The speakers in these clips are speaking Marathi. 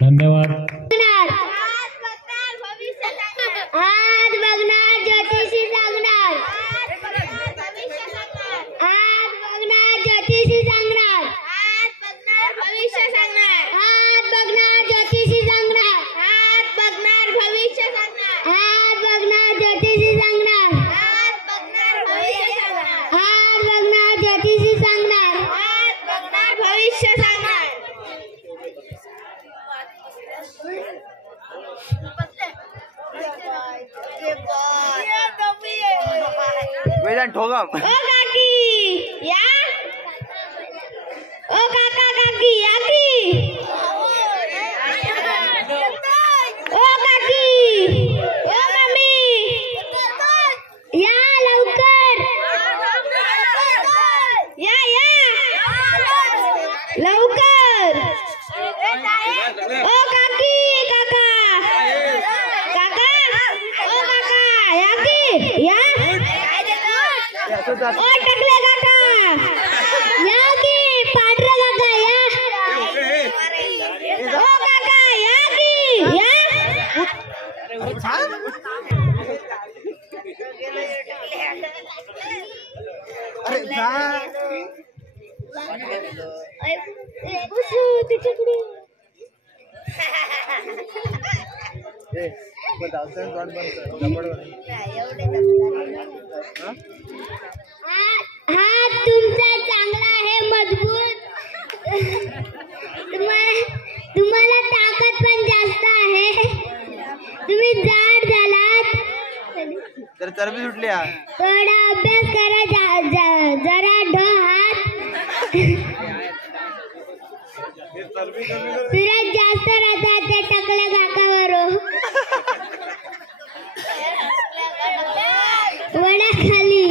धन्यवाद। आज बघणार ज्योतिषी सांगणार, आज बघणार ज्योतिषी सांगणार, आज बघणार भविष्य सांगणार, आज बघणार ज्योतिषी सांगणार, आज बघणार भविष्य सांगणार, आज बघणार ज्योतिषी सांगणार, आज बघणार भविष्य सांगणार, आज बघणार ज्योतिषी सांगणार, आज बघणार भविष्य सांगणार। वेदांत ठोगम ओ काकी या, ओ काका काकी या की, ओ काकी, ओ मम्मी या लवकर, या लवकर, ओ काकी काका काका, ओ काका या की या, ओ टकले काका या की, पांढरा काका या, ओ काका या की या, अरे जा तिच्याकडे हात तुमचा चांगला आहे, मजबूत, तुम्हाला ताकद पण जास्त आहे, तुम्ही जाड झालात, तर चरबी सुटली, थोडा अभ्यास करा, जरा ढ हात, फिरत जास्त राहतात ते टकल्या काकावर, वडा खाली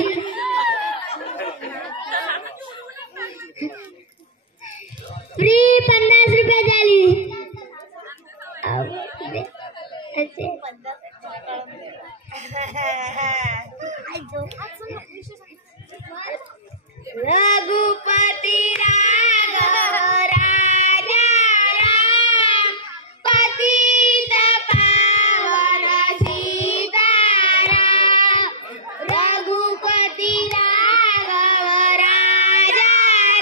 रघुपती राघव राजा राम पतित पावन सीताराम रघुपती राघव राजा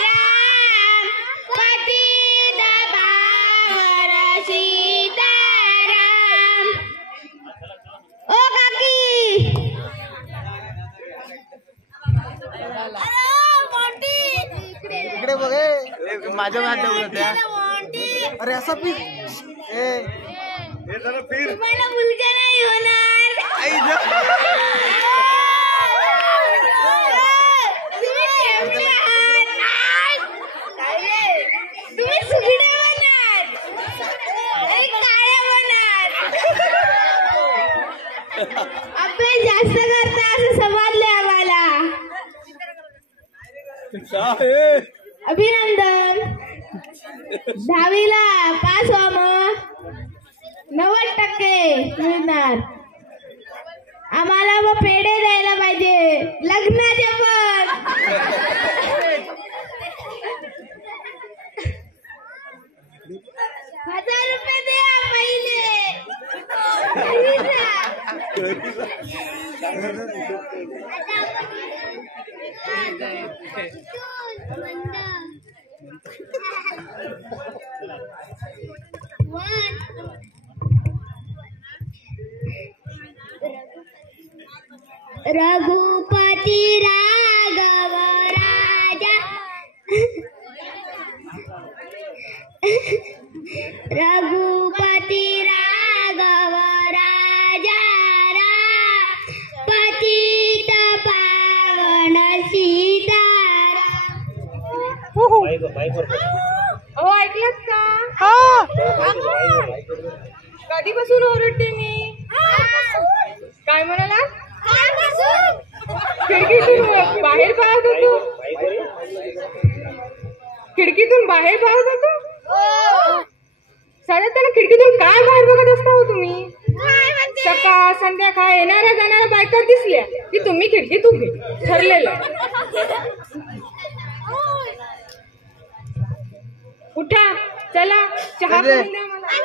राम पतित पावन सीताराम ओ काकी इकडे बघ माझ्या हात होत्या अरे असं पी तुम्हाला मुलगा नाही होणार तुम्ही सुगड्या होणार काळ्या होणार अभ्यास जास्त करता असं समजलंय आम्हाला अभिनंदन 10वीला पास व्हा मग 90% मिळणार आम्हाला मग पेढे द्यायला पाहिजे लग्नाचे पण 1000 रुपये द्या पहिले रघुपती राघव राजा रघुपती राघव राजा राम पतित पावन सीताराम ऐकलत का कधीपासून ओरडते मी काय म्हणाला खिडकीतून बाहेर पाहत होतो खिडकीतून बाहेर पाहत होतो साध्या त्याला खिडकीतून काय बाहेर बघत असता हो तुम्ही सकाळ संध्याकाळ येणाऱ्या जाणाऱ्या बायका दिसल्या की तुम्ही खिडकीत उभे ठरलेलं उठा चला चहा करून द्या मला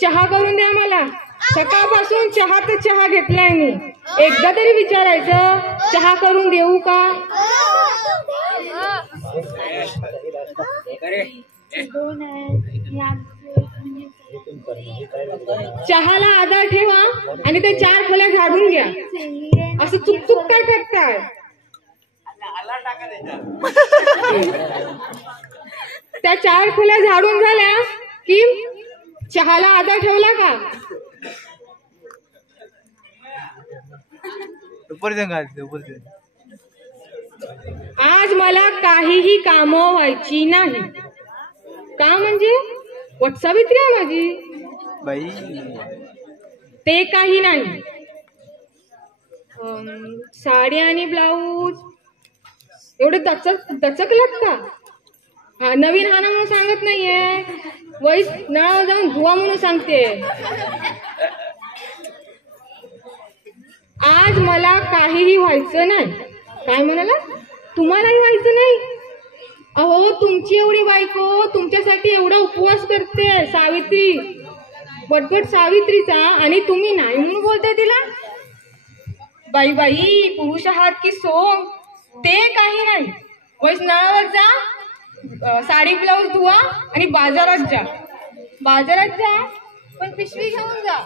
चहा करून द्या मला सकाळपासून चहा तर चहा घेतलाय मी एकदा तरी विचारायचं चहा करून देऊ का चहाला आधार ठेवा आणि ते 4 खोल्या झाडून घ्या असं चुकचुक काय करताय त्या 4 खोल्या झाडून झाल्या की चहाला आधार ठेवला का आज मला काहीही कामं व्हायची नाही का म्हणजे वटसावित्री आहे माझी बाई ते काही नाही साडी आणि ब्लाऊज एवढे दचकलात का हा नवीन हाना म्हणून सांगत नाहीये वैस नळावर जाऊन धुवा म्हणून सांगते आज मला काहीही व्हायचं नाही काय म्हणाला तुम्हालाही व्हायचं नाही अहो तुमची एवढी बायको तुमच्यासाठी एवढा उपवास करते सावित्री बटबट सावित्रीचा आणि तुम्ही नाही म्हणून बोलताय तिला बाई बाई पुरुष आहात की सोंग ते काही नाही वैस नळावर जा साडी ब्लाऊज धुवा आणि बाजारात जा पण पिशवी घेऊन जा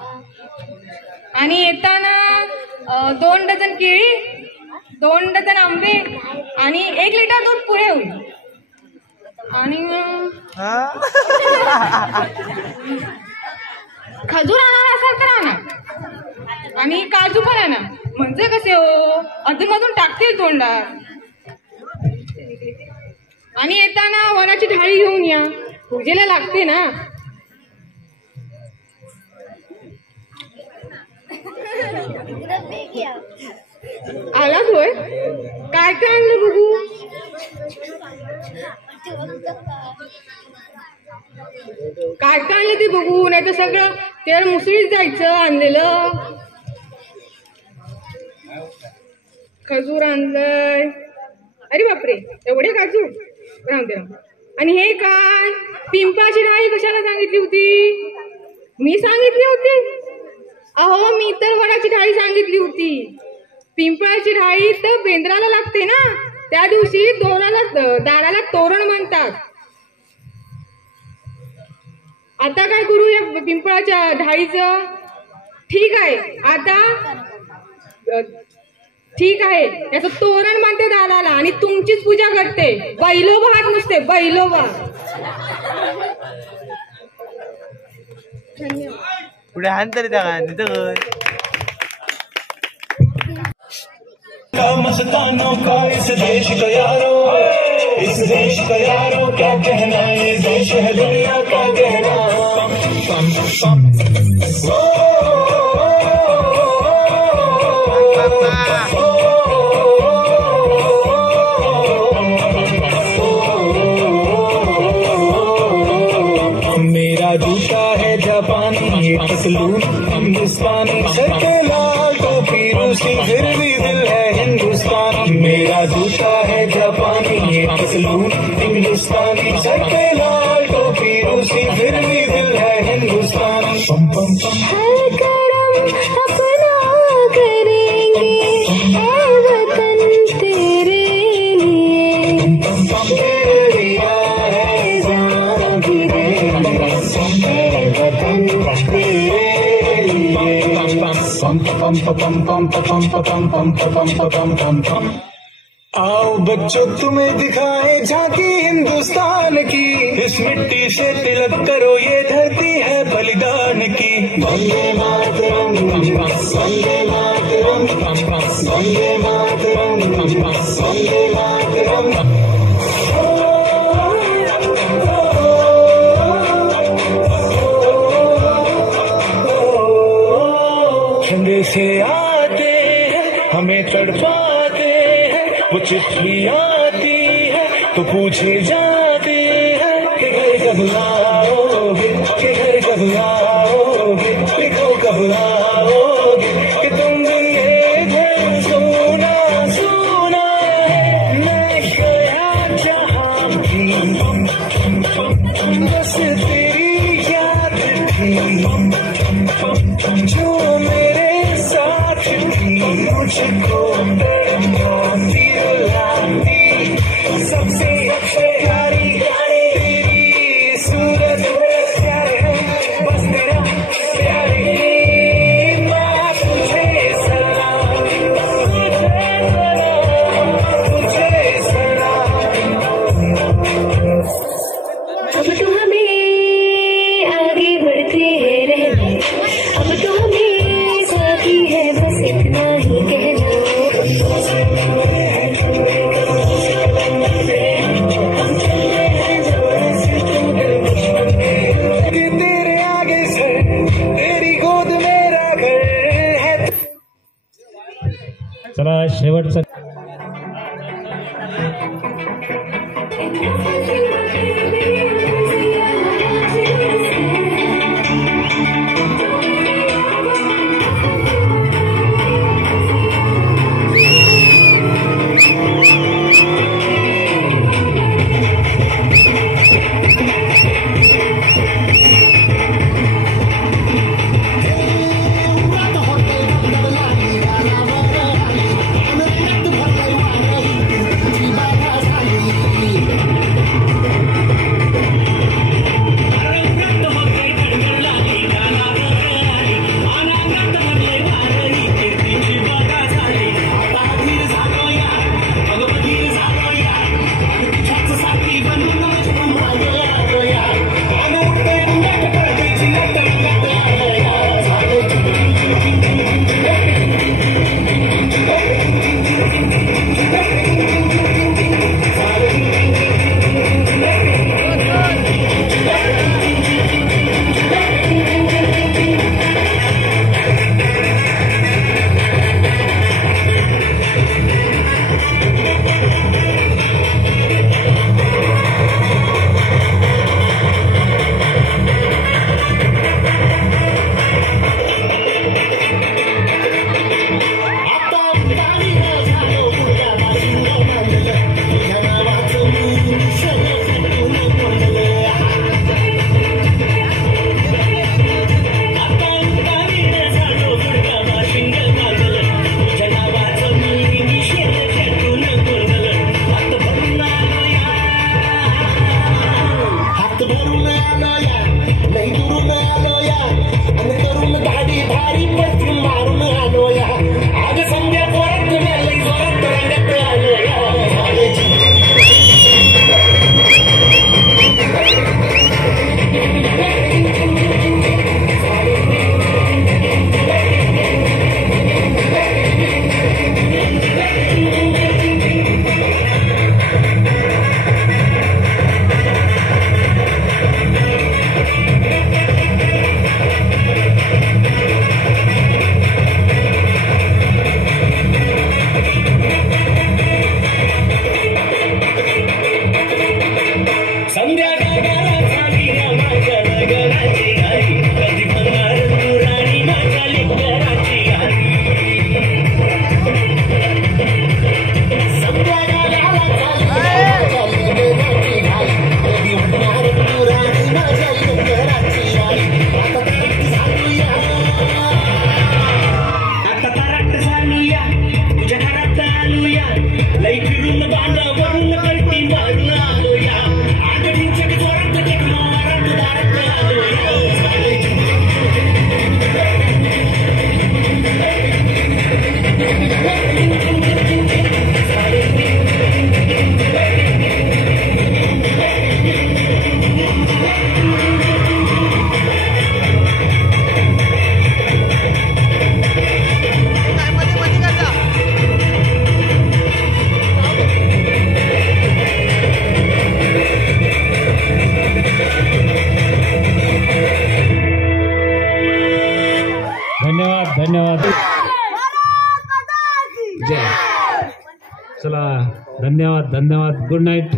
आणि येताना 2 डझन केळी 2 डझन आंबे आणि 1 लिटर दूध पुरे होईल आणि खजूर आणणार असेल तर आणा आणि काजू पण आणा म्हणजे कसे हो अधूनमधून टाकतील तोंडात आणि येताना वनाची ढाळी घेऊन या पूजेला लागते ना आलाच होय. काय काय आणलं बघू. काय काय आणलं ते बघू, नाही तर सगळं तेल मुसळीत जायचं आणलेलं. खजूर आणलंय. अरे बापरे, एवढे काजू. राहू दे. आणि हे काय, पिंपळाची डाळी कशाला सांगितली होती? मी सांगितली होती? अहो, मी तर वडाची डाळी सांगितली होती. पिंपळाची डाळी तर बेंद्राला लागते ना, त्या दिवशी दाराला तोरण म्हणतात. आता काय करू या पिंपळाच्या डाळीचं? ठीक आहे, आता ठीक आहे, याचं तोरण म्हणते दाराला आणि तुमचीच पूजा करते. बैलोबा हात नुसते, बैलोबा. पुढे हान तरी त्या तिथं मस्तानों का इस देश का यारो, इस देश का यारो क्या कहना, ये देश है दुनिया का कहना. मेरा जूता है जापानी, ये पसलून हिंदुस्तानी, सर पे लाल टोपी रूसी, फिर भी दिल है हिंदुस्तानी. मेरा जूता है जापानी, ये पसलून हिंदुस्तानी, सर पे लाल टोपी रूसी, फिर भी दिल है हिंदुस्तानी. पम पम पम हर करम अपना करेंगे, ऐ वतन तेरे लिए. पम पम तेरे लिया है जान भी देंगे, ऐ वतन तेरे लिए. पम पम पम पम पम पम पम पम पम पम. आओ बच्चों तुम्हें दिखाए झांकी हिंदुस्तान की, इस मिट्टी से तिलक करो ये धरती है बलिदान की. वंदे मातरम, वंदे मातरम, वंदे मातरम, वंदे मातरम. ठंडे से आते हैं हमें तड़पाते हैं, वो चिट्ठी आती है तो पूछे जाते हैं कि घर कब आओगे, कि घर कब आओगे, लिखो कब आओगे, कि तुम दिन ये घर सोना सोना है. मैं गया जहाँ भी बस तेरी याद थी, जो मेरे साथ थी, मुझको तड़पाती रुलाती, सबसे प्यारी तेरी सूरत प्यार है, बस तेरा प्यार ही माँ तुझे सलाम, तुझे सलाम. अब तो हमें आगे बढ़ते रहना, अब तो हमें साथी है बस इतना ही कहना. कि तेरे आगे से तेरी गोद मेरा घर है. चला शेवटचं धन्यवाद. जय. चला धन्यवाद धन्यवाद. Good night.